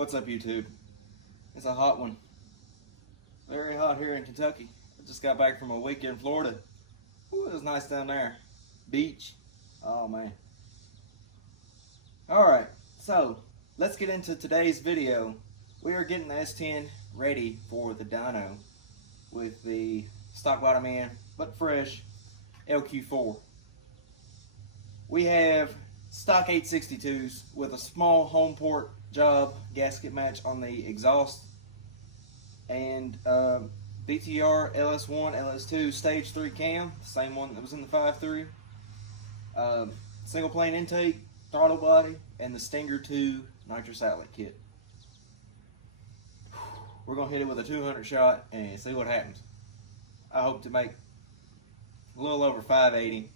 What's up, YouTube? It's a hot one. Very hot here in Kentucky. I just got back from a week in Florida. Ooh, it was nice down there. Beach. Oh man. Alright, so let's get into today's video. We are getting the S10 ready for the dyno with the stock bottom end, but fresh LQ4. We have stock 862s with a small home port job gasket match on the exhaust, and BTR LS1 LS2 stage 3 cam, the same one that was in the 5.3, single plane intake, throttle body, and the Stinger 2 nitrous outlet kit. We're gonna hit it with a 200 shot and see what happens. I hope to make a little over 580.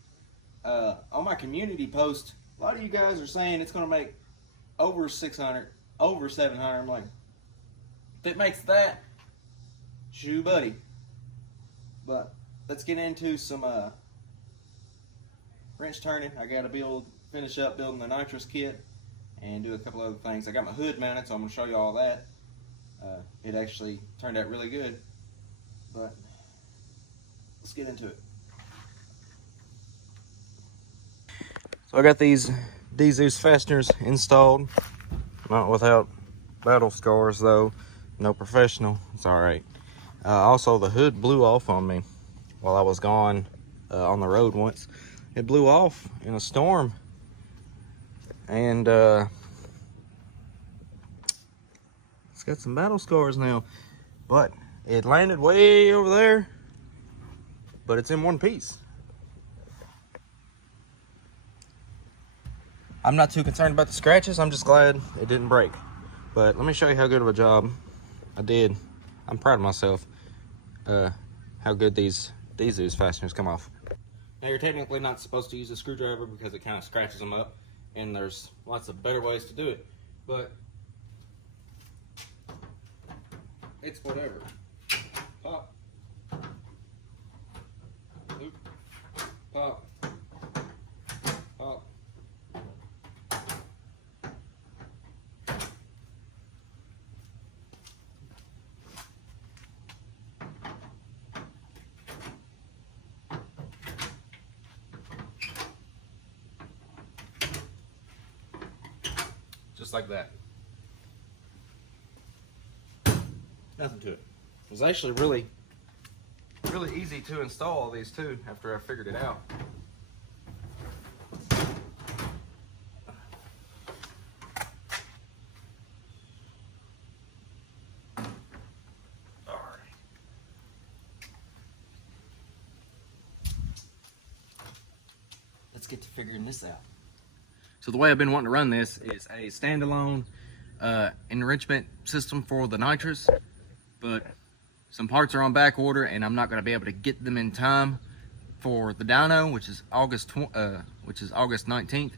On my community post, a lot of you guys are saying it's gonna make over 600, over 700. I'm like, if it makes that, shoo buddy. But let's get into some wrench turning. I gotta finish up building the nitrous kit and do a couple other things. I got my hood mounted, so I'm gonna show you all that. It actually turned out really good, but let's get into it. So I got these Nitrous fasteners installed, not without battle scars though. No professional, it's all right. Also, the hood blew off on me while I was gone on the road once. It blew off in a storm, and it's got some battle scars now. But it landed way over there, but it's in one piece. I'm not too concerned about the scratches. I'm just glad it didn't break. But let me show you how good of a job I did. I'm proud of myself. How good these fasteners come off. Now, you're technically not supposed to use a screwdriver because it kind of scratches them up, and there's lots of better ways to do it, but it's whatever. Pop. Oop. Pop. Pop. Just like that. Nothing to it. It was actually really easy to install all these too after I figured it out. Alright. Let's get to figuring this out. So the way I've been wanting to run this is a standalone enrichment system for the nitrous, but some parts are on back order and I'm not going to be able to get them in time for the dyno, which is August 19th.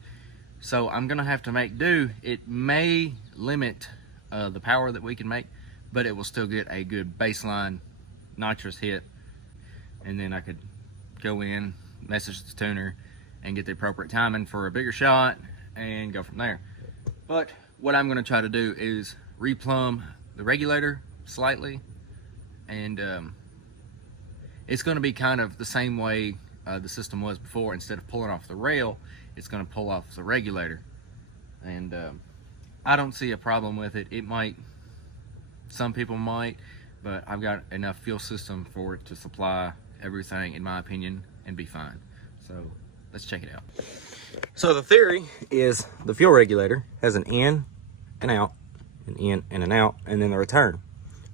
So I'm going to have to make do. It may limit the power that we can make, but it will still get a good baseline nitrous hit, and then I could go in, message the tuner, and get the appropriate timing for a bigger shot and go from there. But what I'm going to try to do is replumb the regulator slightly, and it's going to be kind of the same way the system was before. Instead of pulling off the rail, it's going to pull off the regulator, and I don't see a problem with it. It might, some people might, but I've got enough fuel system for it to supply everything, in my opinion, and be fine. So let's check it out. So the theory is the fuel regulator has an in and out, an in and an out, and then the return.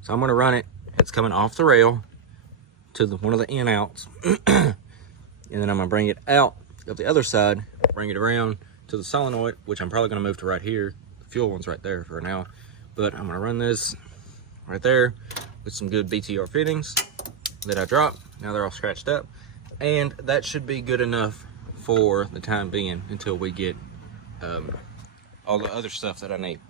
So I'm going to run it. It's coming off the rail to one of the in outs, and then I'm going to bring it out of the other side, bring it around to the solenoid, which I'm probably going to move to right here. The fuel one's right there for now, but I'm going to run this right there with some good BTR fittings that I dropped. Now they're all scratched up, and that should be good enough for the time being until we get all the other stuff that I need.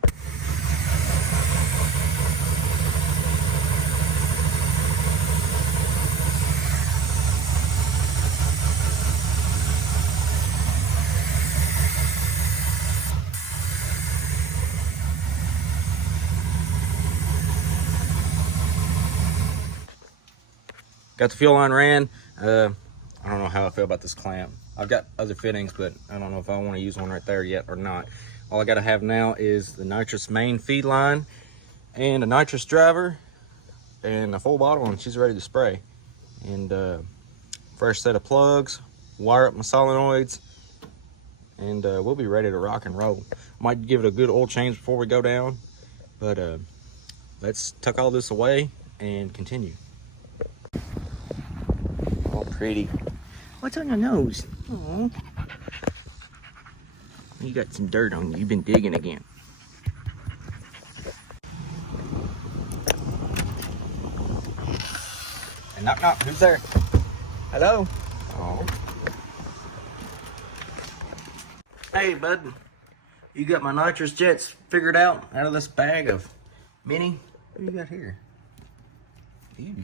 got the fuel line ran. I don't know how I feel about this clamp. I've got other fittings, but I don't know if I want to use one right there yet or not. All I got to have now is the Nitrous main feed line and a Nitrous driver and a full bottle, and she's ready to spray. And fresh set of plugs, wire up my solenoids, and we'll be ready to rock and roll. Might give it a good oil change before we go down, but let's tuck all this away and continue. All pretty. What's on your nose? Aww. You got some dirt on you. You've been digging again. And knock knock, who's there? Hello? Oh. Hey bud, you got my nitrous jets figured out of this bag of mini? What do you got here? Ew.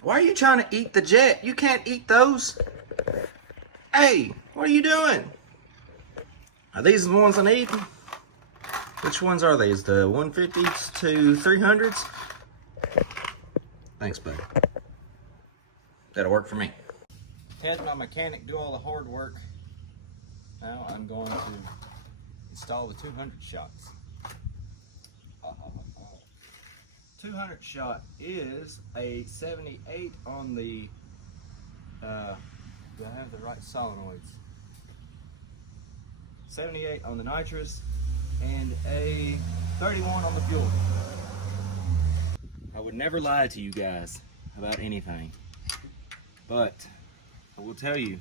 Why are you trying to eat the jet? You can't eat those. Hey, what are you doing? Are these the ones I need? Which ones are these? The 150s to 300s? Thanks, buddy. That'll work for me. Had my mechanic do all the hard work. Now I'm going to install the 200 shots. 200 shot is a 78 on the, do I have the right solenoids? 78 on the nitrous and a 31 on the fuel. I would never lie to you guys about anything, but I will tell you,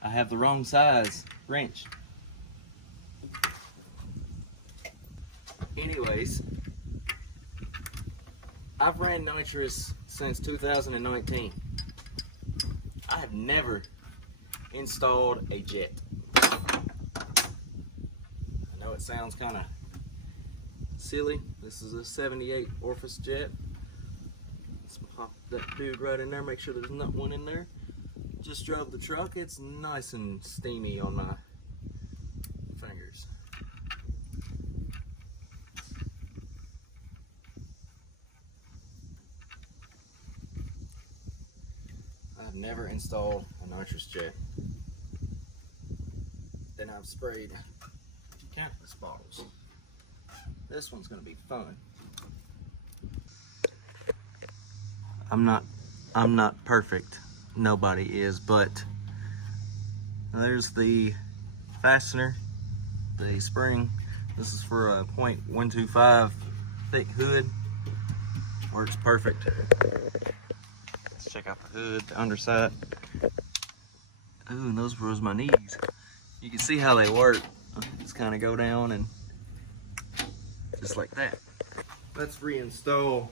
I have the wrong size wrench. Anyways, I've ran nitrous since 2019. I have never installed a jet. I know it sounds kind of silly. This is a 78 orifice jet. Let's pop that dude right in there, make sure there's not one in there. Just drove the truck. It's nice and steamy on my fingers. I've never installed a nitrous jet. Then I've sprayed countless bottles. This one's gonna be fun. I'm not perfect. Nobody is, but there's the fastener, the spring. This is for a .125 thick hood. Works perfect. Let's check out the hood, the underside. Ooh, and those was my knees. You can see how they work. Just kind of go down and just like that. Let's reinstall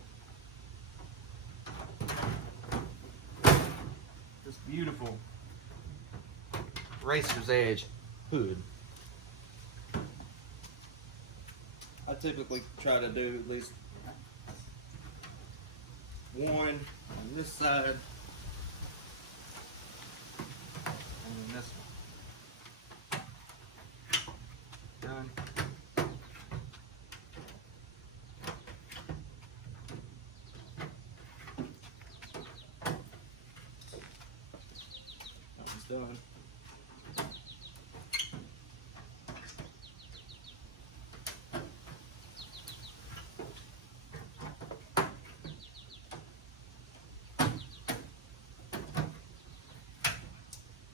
this beautiful racer's edge hood. I typically try to do at least one on this side and then this one. Done. That one's done.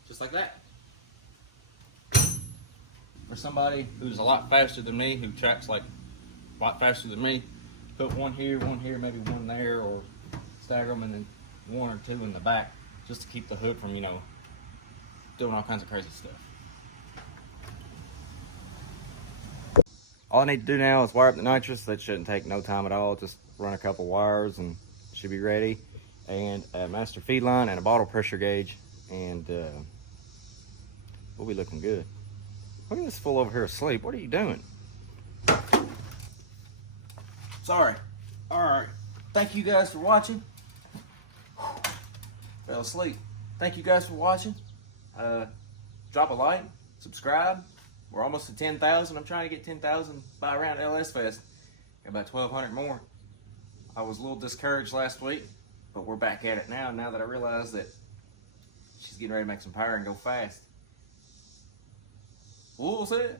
Just like that. For somebody who's a lot faster than me, who tracks like a lot faster than me, put one here, maybe one there, or stagger them, and then one or two in the back, just to keep the hood from, you know, doing all kinds of crazy stuff. All I need to do now is wire up the nitrous. That shouldn't take no time at all. Just run a couple wires and it should be ready. And a master feed line and a bottle pressure gauge, and we'll be looking good. Look at this fool over here asleep. What are you doing? Sorry. Alright. Thank you guys for watching. Fell asleep. Thank you guys for watching. Drop a like, subscribe. We're almost to 10,000. I'm trying to get 10,000 by around LS Fest. Got about 1,200 more. I was a little discouraged last week. But we're back at it now that I realize that she's getting ready to make some power and go fast. What was that?